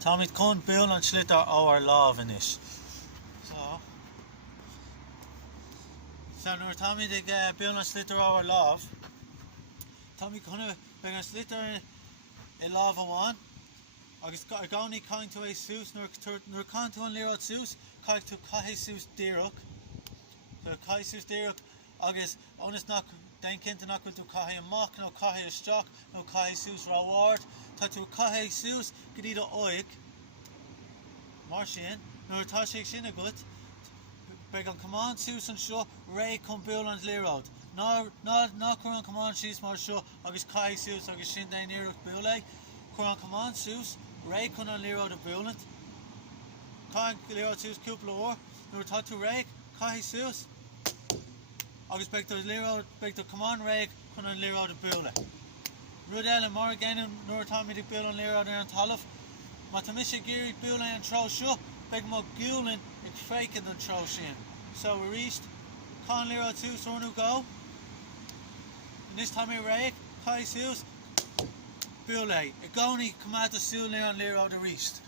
Tommy con Bill an slitter our love in it. So nur Tommy de Bill an slitter our love. Tommy con be an slitter a love one. Agus goni kind to a sus nur kan to an lero sus kai to kai sus dirok. So kai sus dirok agus honest knock den kent knock to kai mock no kai stock no kai sus reward to kai sus gedido oik Marshin nur tashik shinagut beg on command sus and show ray con bill and lero no on command she's mar show agus kai sus agus shin den nero bule on command sus ray con an lero de bulant kan lero sus couple or nur to ray kai sus agus beg to lero beg to command ray con an lero de bule Rudel and Morgan nur Tommy de bill and lero der an talaf Matamisha Giri bule and tro show beg mo gulin ik faken the tro shin so we reached con lero sus or no go and this time ray kai sus Bule, Igoni come out to Sul Leon Lero the Reast.